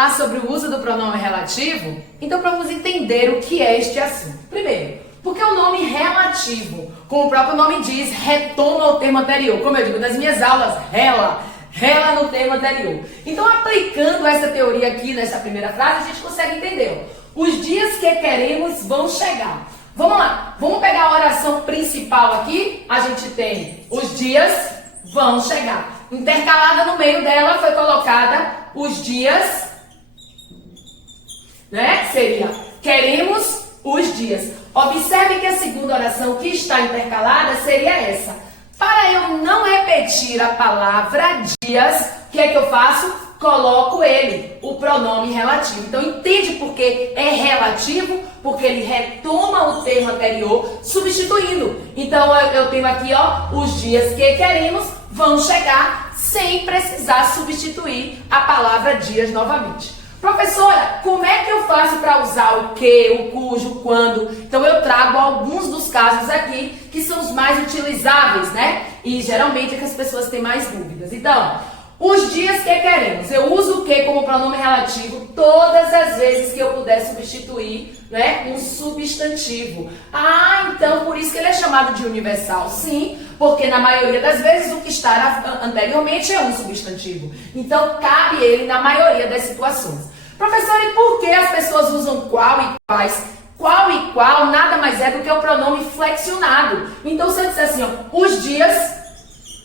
falar sobre o uso do pronome relativo? Então vamos entender o que é este assunto. Primeiro, porque o nome relativo, como o próprio nome diz, retoma o termo anterior. Como eu digo nas minhas aulas, rela no termo anterior. Então, aplicando essa teoria aqui nessa primeira frase, a gente consegue entender. Os dias que queremos vão chegar. Vamos lá, vamos pegar a oração principal aqui. A gente tem os dias vão chegar. Intercalada no meio dela foi colocada os dias, né? Seria queremos os dias. Observe que a segunda oração que está intercalada seria essa. Para eu não repetir a palavra dias, o que é que eu faço? Coloco ele, o pronome relativo. Então, entende por que é relativo? Porque ele retoma o termo anterior, substituindo. Então, eu tenho aqui, ó, os dias que queremos vão chegar sem precisar substituir a palavra dias novamente. Professora, como é que eu faço para usar o que, o cujo, o quando? Então eu trago alguns dos casos aqui que são os mais utilizáveis, né? E geralmente é que as pessoas têm mais dúvidas. Então, os dias que queremos. Eu uso o que como pronome relativo todas as vezes que eu puder substituir, né, um substantivo. Ah, então por isso que ele é chamado de universal. Sim, porque na maioria das vezes o que está anteriormente é um substantivo. Então cabe ele na maioria das situações. Professor, e por que as pessoas usam qual e quais? Qual e qual nada mais é do que o pronome flexionado. Então se eu disser assim, ó, os dias,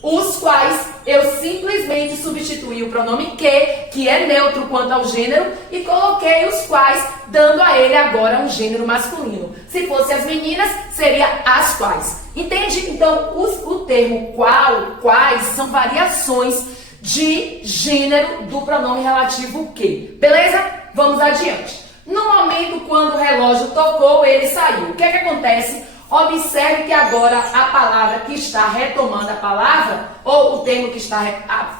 os quais, eu simplesmente substituí o pronome que é neutro quanto ao gênero, e coloquei os quais, dando a ele agora um gênero masculino. Se fosse as meninas, seria as quais. Entende? Então, o termo qual, quais, são variações de gênero do pronome relativo que. Beleza? Vamos adiante. No momento quando o relógio tocou, ele saiu. O que é que acontece? Observe que agora a palavra que está retomando a palavra, ou o termo que está,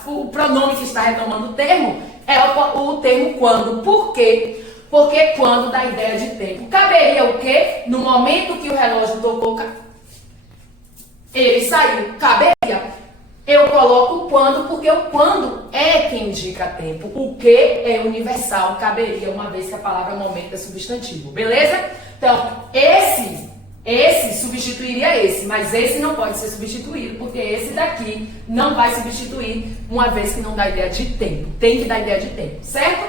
o pronome que está retomando o termo, é o termo quando. Por quê? Porque quando dá ideia de tempo. Caberia o quê? No momento que o relógio tocou, ele saiu. Caberia. Eu coloco o quando, porque o quando é quem indica tempo. O que é universal, caberia, uma vez que a palavra momento é substantivo. Beleza? Então, esse substituiria esse, mas esse não pode ser substituído, porque esse daqui não vai substituir, uma vez que não dá ideia de tempo. Tem que dar ideia de tempo, certo?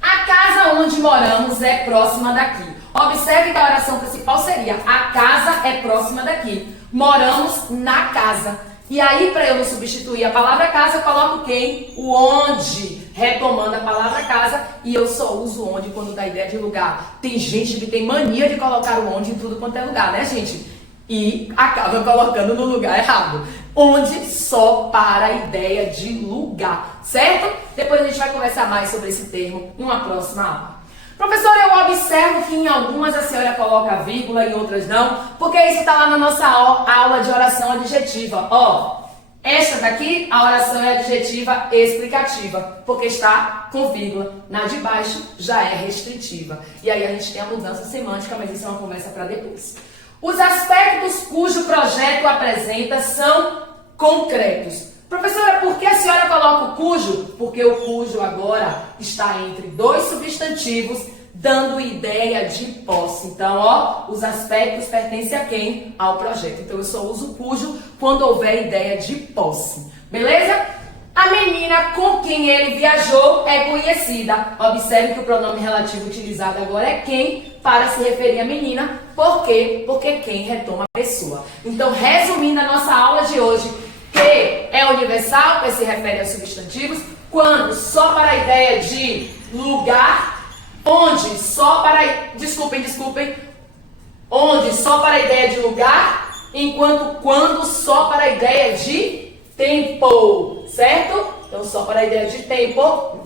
A casa onde moramos é próxima daqui. Observe que a oração principal seria: a casa é próxima daqui. Moramos na casa. E aí, para eu não substituir a palavra casa, eu coloco quem? O onde, retomando a palavra casa, e eu só uso onde quando dá ideia de lugar. Tem gente que tem mania de colocar o onde em tudo quanto é lugar, né, gente? E acaba colocando no lugar errado. Onde só para a ideia de lugar, certo? Depois a gente vai conversar mais sobre esse termo em uma próxima aula. Professora, eu observo que em algumas a senhora coloca vírgula e em outras não, porque isso está lá na nossa aula de oração adjetiva. Ó, esta daqui, a oração é adjetiva explicativa, porque está com vírgula. Na de baixo já é restritiva. E aí a gente tem a mudança semântica, mas isso é uma conversa para depois. Os aspectos cujo projeto apresenta são concretos. Professora, por que a senhora coloca o cujo? Porque o cujo agora está entre dois substantivos, dando ideia de posse. Então, ó, os aspectos pertencem a quem? Ao projeto. Então, eu só uso cujo quando houver ideia de posse. Beleza? A menina com quem ele viajou é conhecida. Observe que o pronome relativo utilizado agora é quem, para se referir à menina. Por quê? Porque quem retoma a pessoa. Então, resumindo a nossa aula de hoje, que é universal, que se refere aos substantivos, quando só para a ideia de lugar, onde só para, onde só para a ideia de lugar, enquanto quando só para a ideia de tempo, certo? Então só para a ideia de tempo,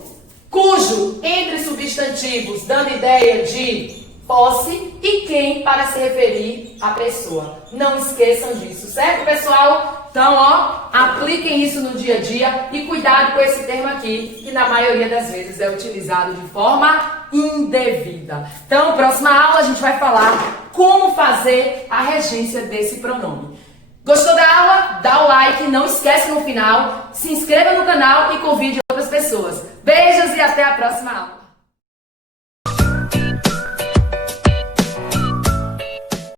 cujo entre substantivos dando ideia de posse e quem para se referir à pessoa. Não esqueçam disso, certo, pessoal? Então, ó, apliquem isso no dia a dia e cuidado com esse termo aqui, que na maioria das vezes é utilizado de forma indevida. Então, próxima aula a gente vai falar como fazer a regência desse pronome. Gostou da aula? Dá o like, não esquece no final, se inscreva no canal e convide outras pessoas. Beijos e até a próxima! próxima aula.